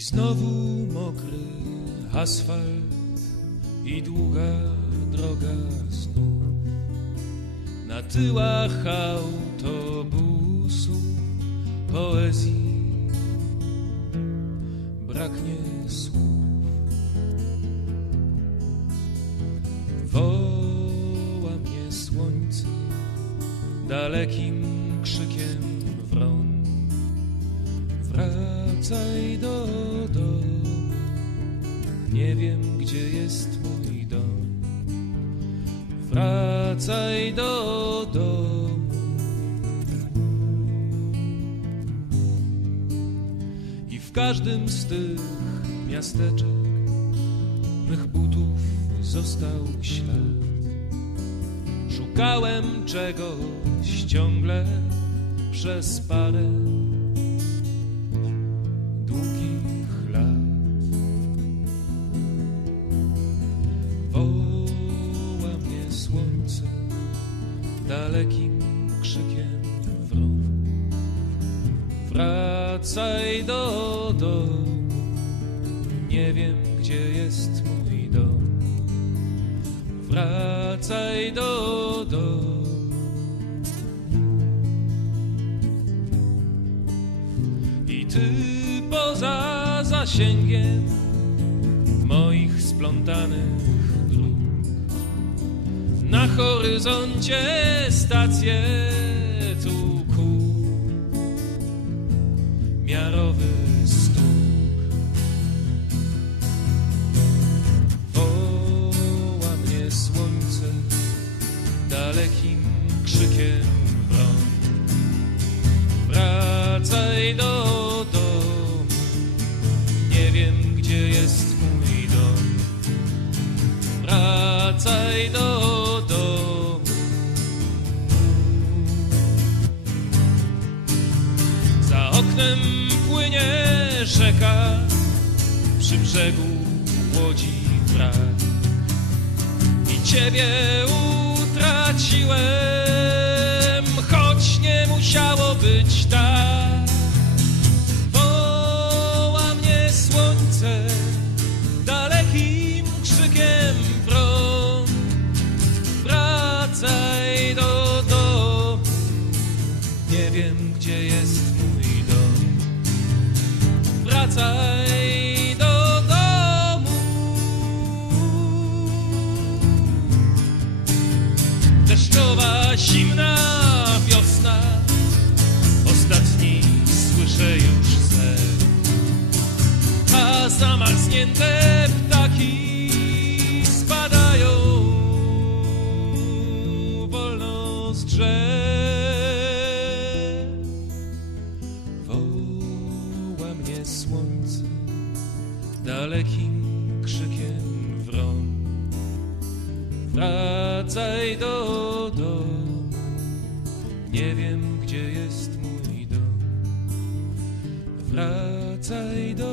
znowu mokry asfalt i długa droga znów. Na tyłach autobusu poezji braknie słów. Woła mnie słońce dalekim krzykiem wron. Wracaj do domu, nie wiem gdzie jest mój dom. Wracaj do domu. I w każdym z tych miasteczek mych butów został ślad. Szukałem czegoś ciągle przez parę dalekim krzykiem wron. Wracaj do domu, nie wiem gdzie jest mój dom. Wracaj do domu. I ty poza zasięgiem moich splątanych horyzoncie stacje tu kół, miarowy stół. Woła mnie słońce dalekim krzykiem wron. Wracaj do domu, nie wiem gdzie jest oknem płynie rzeka, przy brzegu łodzi wrak. I ciebie utraciłem, choć nie musiało być tak. Woła mnie słońce dalekim krzykiem wron. Wracaj do domu, nie wiem gdzie jest Dalekim krzykiem wron Wracaj do domu, nie wiem gdzie jest mój dom. Wracaj do